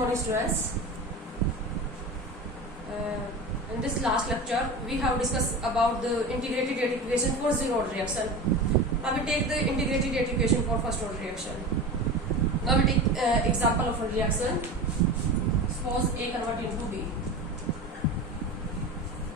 morning students. In this last lecture we have discussed about the integrated rate equation for zero order reaction. Now we take the integrated rate equation for first order reaction. Now we take example of a reaction. Suppose A convert into B.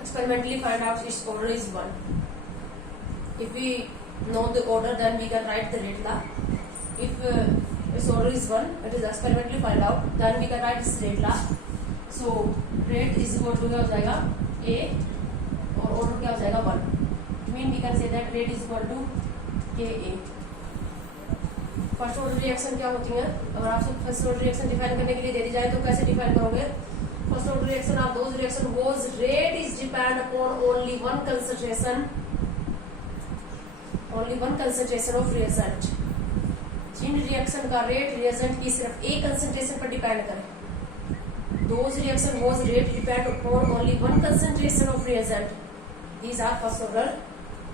Experimentally find out its order is 1. If we know the order, then we can write the rate law. If its order is 1, it is experimentally find out, then we can write its rate law. So rate is equal to क्या हो जाएगा A और order क्या हो जाएगा 1. Mean we can say that rate is equal to KA. First order reaction क्या होती है? अगर आपसे फर्स्ट ऑर्डर रिएक्शन डिफाइन करने के लिए दे दी जाए तो कैसे डिफाइन करोगे? First order reaction of those reaction whose rate is depend upon only one concentration of reagent. जिन रिएक्शन का रेट रिएजेंट की सिर्फ एक कंसंट्रेशन पर डिपेंड करे. Those reaction whose rate depend upon only one concentration of reagent. These are first order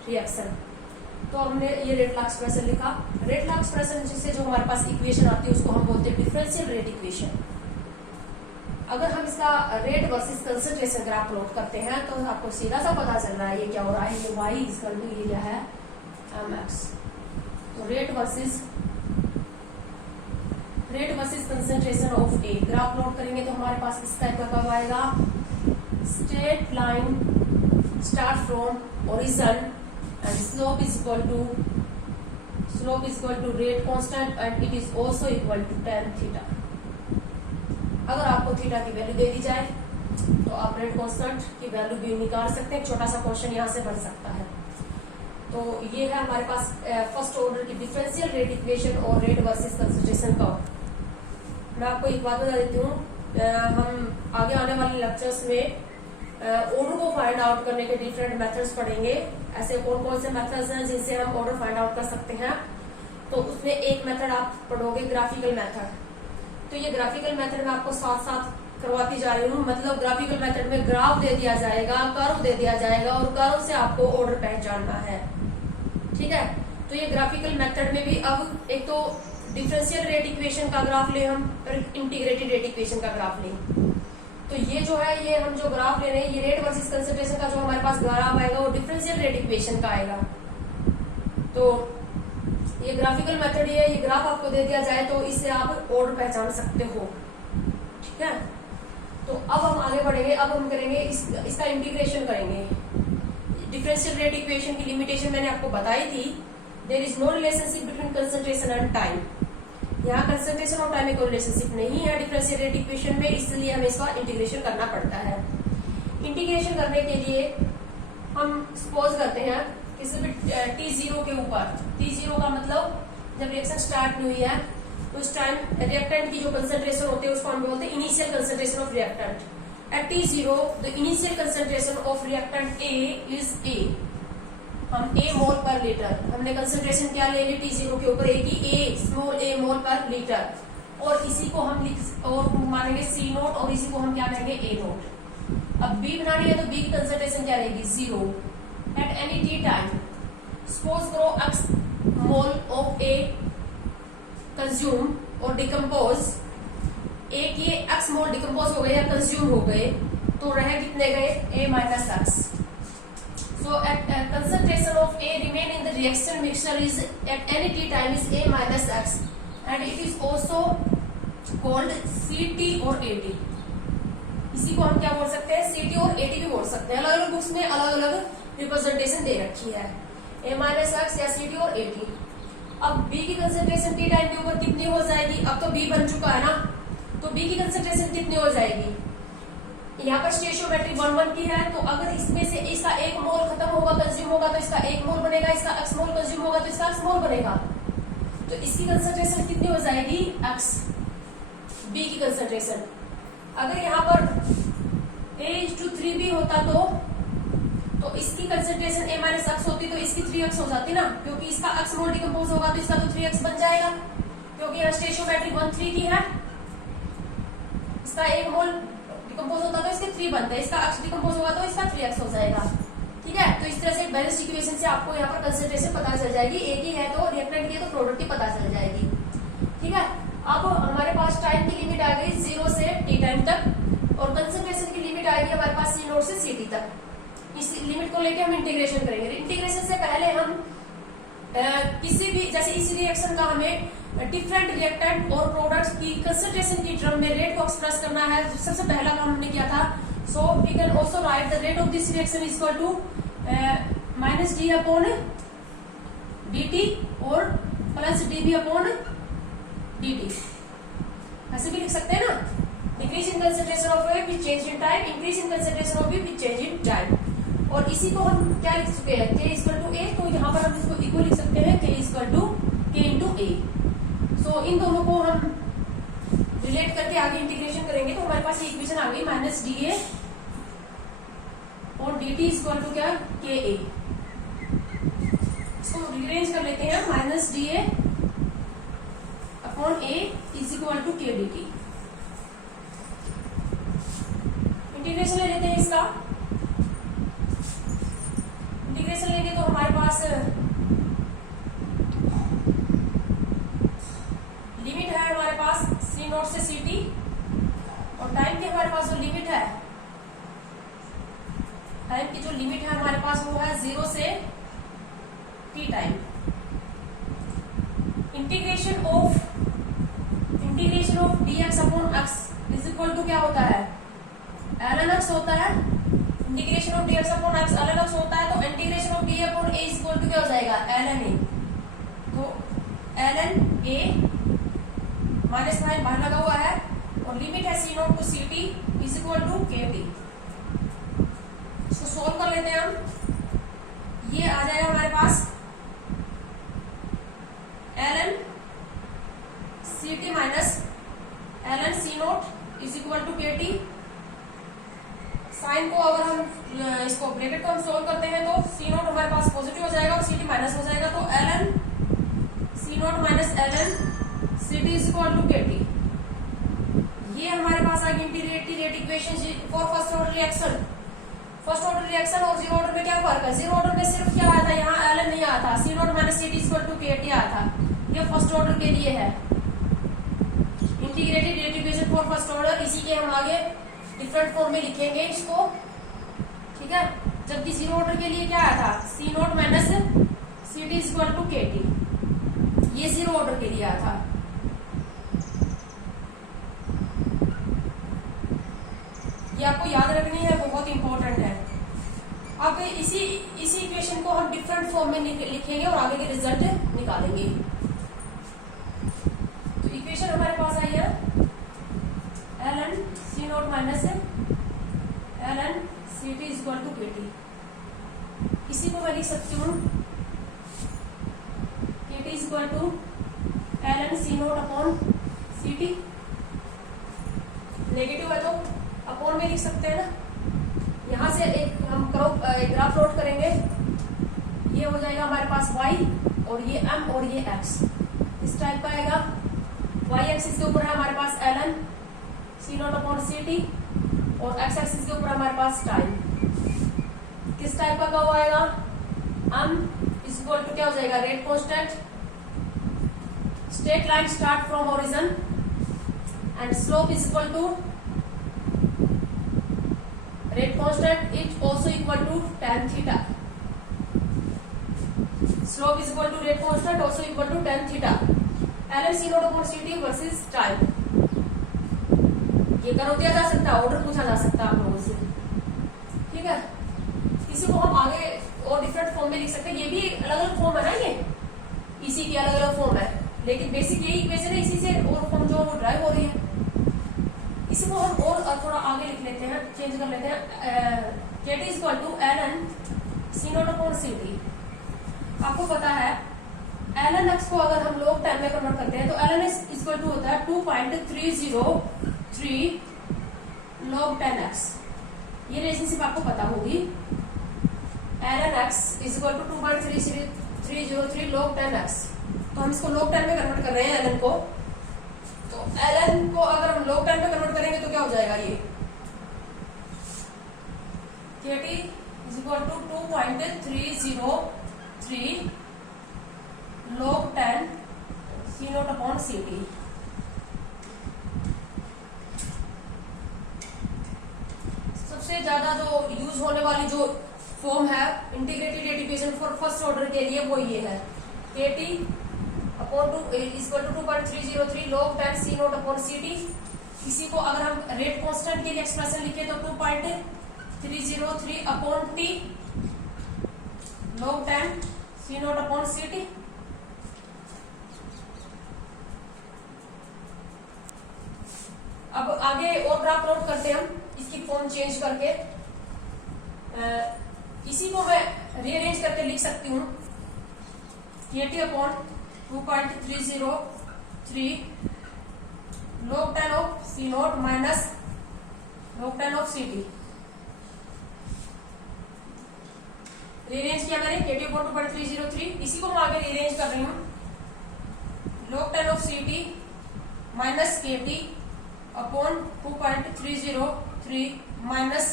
reaction. तो हमने ये रेट लॉ एक्सप्रेशन लिखा. रेट लॉ एक्सप्रेशन जिससे जो हमारे पास इक्वेशन आती है उसको हम बोलते हैं डिफरेंशियल रेट इक्वेशन. अगर हम इसका rate versus concentration graph plot करते हैं तो आपको सीधा सा पता चल रहा है ये क्या हो रहा है. ये y इक्वल टू ये क्या है mx. तो rate versus concentration of a graph plot करेंगे तो हमारे पास इस टाइप का कर्व आएगा. Straight line start from origin and slope is equal to rate constant and it is also equal to tan theta. अगर आपको थीटा की वैल्यू दे दी जाए तो आप रेट कांस्टेंट की वैल्यू भी निकाल सकते हैं. छोटा सा क्वेश्चन यहाँ से बन सकता है. तो ये है हमारे पास फर्स्ट ऑर्डर की डिफरेंशियल रेट इक्वेशन और रेट वर्सेस कंसंट्रेशन कर्व. मैं आपको एक बात बता देती हूँ, हम आगे आने वाले लेक्चर्स में ऑर्डर को फाइंड आउट करने के डिफरेंट मेथड्स पढ़ेंगे. ऐसे कौन कौन से मेथड्स हैं जिनसे हम ऑर्डर फाइंड आउट कर सकते हैं. तो उसमें एक मेथड आप पढ़ोगे ग्राफिकल मेथड. तो ये ग्राफिकल मेथड में आपको साथ साथ करवाती जा रही हूँ. मतलब ग्राफिकल मेथड में ग्राफ दे दिया जाएगा, कर्व दे दिया जाएगा और कर्व से आपको ऑर्डर पहचानना है. ठीक है. तो ये ग्राफिकल मेथड में भी अब एक तो डिफरेंशियल रेट इक्वेशन का ग्राफ ले हम और इंटीग्रेटेड रेट इक्वेशन का ग्राफ ले. तो ये जो है ये हम जो ग्राफ ले रहे हैं ये रेट वर्सेस कंसंट्रेशन का जो हमारे पास ग्राफ आएगा वो डिफरेंशियल रेट इक्वेशन का आएगा. तो ये ग्राफिकल मेथड ये ग्राफ आपको दे दिया जाए तो इससे आप ऑर्डर पहचान सकते हो. ठीक है. तो अब हम आगे बढ़ेंगे. अब हम करेंगे इसका इंटीग्रेशन करेंगे. डिफरेंशियल रेट इक्वेशन की लिमिटेशन मैंने आपको बताई थी. There is no relationship between concentration and time. यहाँ कंसंट्रेशन और टाइम में कोई रिलेशनशिप नहीं है डिफरेंशियल रेट इक्वेशन में, इसलिए हमें इसका इंटीग्रेशन करना पड़ता है. इंटीग्रेशन करने के लिए हम सपोज करते हैं किसी भी T0 के ऊपर. T0 का मतलब जब रिएक्शन स्टार्ट हुई है उस टाइम रिएक्टेंट की जो कंसंट्रेशन होती है उसको हम बोलते हैं initial concentration of reactant. At T0 the initial concentration of reactant A is A. हम A मोल पर लीटर, हमने कंसंट्रेशन क्या ले ली T0 के ऊपर A की small a mole per litre. और इसी को हम और मानेंगे C नोट और इसी को हम क्या कहेंगे A नोट. अब B बनानी है तो B की कंसंट्रेशन क्या रहेगी 0 at any T time. Suppose करो x mole of A consume और डिकम्पोज. A के x मोल डिकम्पोज हो गए या कंज्यूम हो गए तो रह कितने गए A minus x. So at concentration of A remain in the reaction mixture is at any t time is A minus x and it is also called CT और AT. इसी को हम क्या बोल सकते हैं CT और AT भी बोल सकते हैं. अलग अलग बुक्स में अलग अलग रिप्रेजेंटेशन दे रखी है A minus x या CT और AT. अब B की कंसेंट्रेशन t टाइम के ऊपर कितनी हो जाएगी? अब तो B बन चुका है ना, तो B की कंसेंट्रेशन कितनी हो जाएगी? यहाँ पर स्टेशियोमेट्री 1:1 की है. तो अगर इसमें से इसका एक मोल खत्म होगा कंज्यूम होगा तो इसका एक मोल बनेगा, इसका x मोल कंज्यूम होगा तो इसका x मोल बनेगा. तो इसकी कंसंट्रेशन कितनी हो जाएगी x. B की कंसंट्रेशन अगर यहाँ पर A:3B होता तो इसकी कंसंट्रेशन A माइनस एक्स होती तो इसकी 3x हो जाती ना, क्योंकि इसका x मोल डिकम्पोज होगा तो इसका तो 3x बन जाएगा. क्योंकि यहाँ स्टेशियोमेट्री 1:3 की है. इसका एक मोल डिकम्पोज होता तो इसके 3 बनता है, इसका x डिकम्पोज होगा तो इसका 3x हो जाएगा. ठीक है. तो इस तरह से बैलेंस इक्वेशन से आपको यहाँ पर कंसंट्रेशन पता चल जाएगी. एक ही है तो रिएक्टेंट की है तो प्रोडक्ट की पता चल जाएगी. ठीक है. अब हमारे पास टाइम की लिमिट आ गई 0 से टाइम तक, और कंसंट्रेशन की लिमिट आएगी हमारे पास सी नोट से सी टी तक। इस लिमिट को लेके हम इंटीग्रेशन करेंगे। इंटीग्रेशन से पहले हम किसी भी, जैसे इस रिएक्शन का हमें डिफरेंट रिएक्टेंट और प्रोडक्ट्स की कंसंट्रेशन की टर्म में रेट को एक्सप्रेस करना है, सबसे पहला काम हमने किया था। So we can also write the rate of this reaction is equal to minus d upon dt और प्लस dv अपॉन dt, ऐसे भी लिख सकते हैं ना। Decrease in concentration of A with change in time, increase in concentration of B with change in time. और इसी को हम क्या लिख चुके हैं, k इक्वल टू a, तो यहाँ पर हम इसको इक्वल लिख सकते हैं k equal to k into a। So इन दोनों को हम रिलेट करके आगे इंटीग्रेशन करेंगे, तो हमारे पास ये इक्वेशन आ गई माइनस डी ए और dt इक्वल टू क्या, के ए। इसको रिअरेंज कर लेते हैं, minus d A upon A is equal to k d t. Integration ले लेते हैं इसका। इंटीग्रेशन लेंगे तो हमारे पास लिमिट है हमारे पास सी नोट से सी टी, और टाइम की हमारे पास जो लिमिट है, टाइम की जो लिमिट है हमारे पास वो है 0 से T time. Integration of dx upon x is equal to क्या होता है, ln x होता है। Integration of dx upon x ln x होता है, तो integration of d upon a is equal to क्या हो जाएगा, ln a। तो ln a माइनस साइन बाहर लगा हुआ है, और लिमिट है C naught to C T is equal to के टी। इसको सोल्व कर लेते हैं हम। ये आ जाएगा हमारे पास ln C t minus ln C naught is equal to के टी। साइन को अगर हम इसको ब्रैकेट को हम सोल्व करते हैं तो सी नोट हमारे पास पॉजिटिव हो जाएगा और सी टी माइनस हो जाएगा, तो ln C naught minus ln C T is equal to के टी। ये हमारे पास आ गई integrated equation for first order reaction. First order reaction और जीरो ऑर्डर में क्या फर्क है, जीरो ऑर्डर में सिर्फ क्या आया था, यहाँ ln नहीं आया था, C naught minus C T equal to के टी आया था। ये फर्स्ट ऑर्डर के लिए है integrated equation for first order. इसी के हम आगे डिफरेंट फॉर्म में लिखेंगे इसको, ठीक है। जबकि जीरो ऑर्डर के लिए क्या आया था, C naught minus C T equal to के टी, ये जीरो ऑर्डर के लिए आया था। ये आपको याद रखनी है, बहुत इंपॉर्टेंट है। अब इसी इक्वेशन को हम डिफरेंट फॉर्म में लिखेंगे और आगे के रिजल्ट निकालेंगे। तो इक्वेशन हमारे पास आई है ln C naught minus ln C T equal to के टी। इसी को मैं लिख सकती हूँ K T equal to ln C naught upon C T. Negative है तो अपॉन में लिख सकते हैं ना। यहाँ से एक हम ग्राफ प्लॉट करेंगे, ये हो जाएगा हमारे पास y और ये m और ये x, इस टाइप का आएगा। y एक्सिस के ऊपर है हमारे पास ln C naught upon C T, और x एक्सिस के ऊपर हमारे पास टाइम। किस टाइप का हुआ आएगा, m इज इक्वल टू क्या हो जाएगा, rate constant. Straight line start from origin and slope is equal to rate constant is also equal to tan theta. Slope is equal to rate constant also equal to tan theta. ln c naught upon ct versus time. ये करो दिया जा सकता है, order पूछा जा सकता है आप लोगों से, ठीक है। इसी को हम आगे और डिफरेंट फॉर्म में लिख सकते हैं। ये भी अलग अलग फॉर्म है ना, ये इसी की अलग अलग फॉर्म है, लेकिन बेसिक यही इक्वेशन है, इसी से और फॉर्म जो वो ड्राइव हो रही है। इसी को हम और थोड़ा आगे लिख लेते हैं, चेंज कर लेते हैं। K T equal to ln C naught upon C T. आपको पता है ln x को अगर हम लोग टाइम में कन्वर्ट करते हैं तो ln x इक्वल टू होता है 2.303 log 10x। ये रिलेशनशिप आपको पता होगी। ln x equal to 2.303 log 10x। तो हम इसको log 10 में कन्वर्ट कर रहे हैं ln को। तो ln को अगर हम log 10 में कन्वर्ट करेंगे तो क्या हो जाएगा, ये kt is equal to 2.303 log 10 c naught upon ct। वाली जो फॉर्म है integrated equation for first order के लिए वो ये है KT upon 2 equal to 2.303 log 10 C naught upon CT। इसी को अगर हम रेट कांस्टेंट के लिए एक्सप्रेशन लिखे तो 2.303 upon T log 10 C naught upon CT। अब आगे और ग्राफ प्लॉट करते हैं हम इसकी फॉर्म चेंज करके। इसी को मैं रीअरेंज करके लिख सकती हूँ KT upon 2.303 log 10 of C naught minus log 10 of CT। Rearrange किया मैंने KT अपॉन 2.303, इसी को मैं आगे रीअरेंज कर रही हूँ log 10 of CT minus KT upon 2.303 minus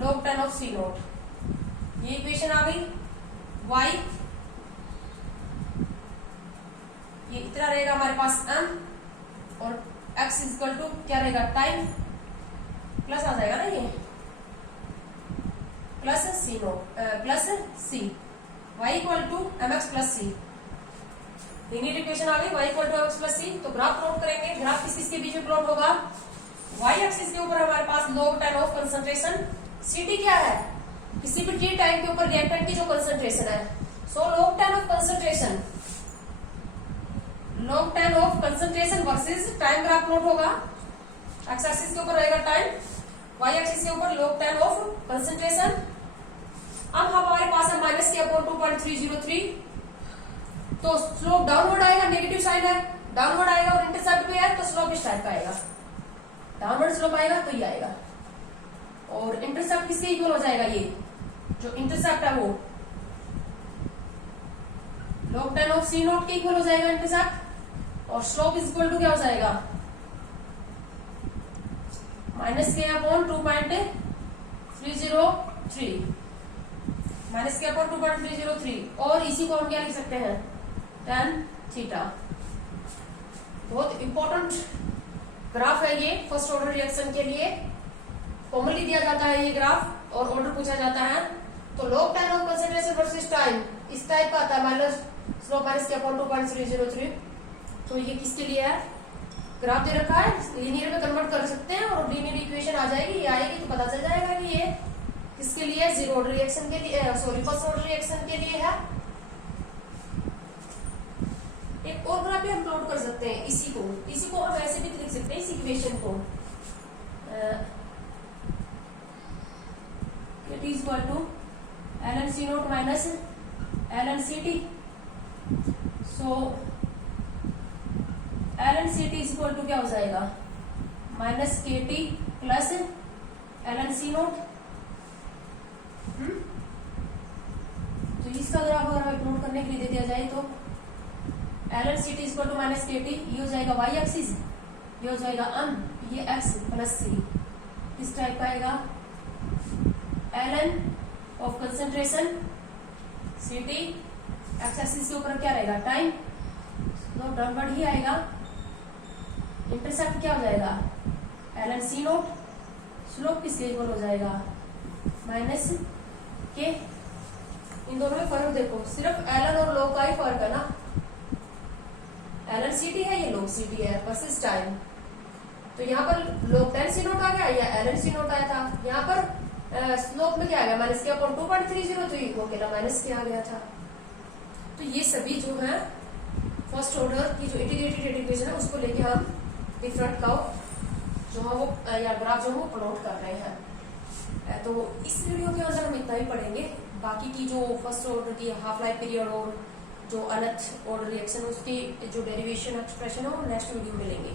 log 10 of C naught. ये इक्वेशन आ गई। y ये इतना रहेगा हमारे पास m और x इक्वल टू क्या रहेगा टाइम प्लस आ जाएगा ना ये plus C naught plus C y equal to mx plus C। Linear equation आ गई y equal to mx plus C। तो ग्राफ प्लॉट करेंगे। ग्राफ किसके बीच में प्लॉट होगा? y एक्सिस के ऊपर हमारे पास log 10 ऑफ कंसंट्रेशन CT क्या है? किसी भी t टाइम के ऊपर रिएक्टेंट की जो कंसंट्रेशन है। सो log 10 of concentration log 10 of concentration versus time graph plot होगा। x एक्सिस के ऊपर रहेगा टाइम, y एक्सिस के ऊपर log 10 ऑफ कंसंट्रेशन। अब हमारे पास है माइनस के अपॉन 2.303, तो स्लोप डाउनवर्ड आएगा, नेगेटिव साइन है, डाउनवर्ड आएगा और इंटरसेप्ट पे है तो स्लोप इस टाइप का आएगा। डाउनवर्ड स्लोप आएगा तो ये आएगा और इंटरसेप्ट किसके इक्वल हो जाएगा? ये जो इंटरसेप्ट है वो log 10 ऑफ C नॉट के इक्वल हो जाएगा इंटरसेप्ट और स्लोप इज इक्वल टू क्या हो जाएगा? माइनस के अपॉन 2.303 माइनस के अपॉन 2.303 और इसी को हम क्या लिख सकते हैं? tan theta. बहुत इंपॉर्टेंट ग्राफ है ये फर्स्ट ऑर्डर रिएक्शन के लिए। कॉमनली दिया जाता है ये ग्राफ और ऑर्डर पूछा जाता है। तो log 10 of concentration versus time इस टाइप का आता है माइनस स्लोप माइनस के अपॉन 2.303। तो ये किसके लिए है? ग्राफ दे रखा है, लीनियर में कन्वर्ट कर सकते हैं और लीनियर इक्वेशन आ जाएगी। ये आएगी तो पता चल जाएगा कि ये किसके लिए? जीरो ऑर्डर रिएक्शन के लिए, सॉरी फर्स्ट ऑर्डर रिएक्शन के लिए है। एक और ग्राफ भी हम प्लॉट कर सकते हैं। इसी को हम ऐसे भी लिख सकते हैं इस इक्वेशन को it is equal to ln C naught minus ln CT। So ln CT is equal to क्या हो जाएगा? Minus KT plus ln C naught. तो इसका ग्राफ अगर हमें प्लॉट करने के लिए दे दिया जाए तो ln CT is equal to minus KT, ये हो जाएगा y एक्सिस, ये हो जाएगा ये x प्लस C। इस टाइप का आएगा ln of concentration CT, x axis के ऊपर क्या रहेगा? टाइम, स्लोप डाउनवर्ड ही आएगा। इंटरसेप्ट क्या हो जाएगा? ln C नॉट, स्लोप किसके इक्वल हो जाएगा? माइनस के। इन दोनों में फर्क देखो, सिर्फ ln और log का ही फर्क है ना। ln CT है, ये log CT है वर्सेस टाइम। तो यहाँ पर log 10 C नॉट आ गया या ln C नॉट आया था। यहाँ पर स्लोप में क्या आ गया? माइनस के अपॉन 2.303 वो अकेला माइनस के आ गया था। तो ये सभी जो है फर्स्ट ऑर्डर की जो इंटीग्रेटेड इक्वेशन है उसको लेके हम डिफरेंट कर्व जो है वो या ग्राफ जो है वो प्लॉट कर रहे हैं। तो इस वीडियो के अंदर हम इतना ही पढ़ेंगे। बाकी की जो फर्स्ट ऑर्डर की हाफ लाइफ पीरियड और जो अनथ ऑर्डर रिएक्शन उसकी जो डेरिवेशन एक्सप्रेशन है वो नेक्स्ट वीडियो में लेंगे।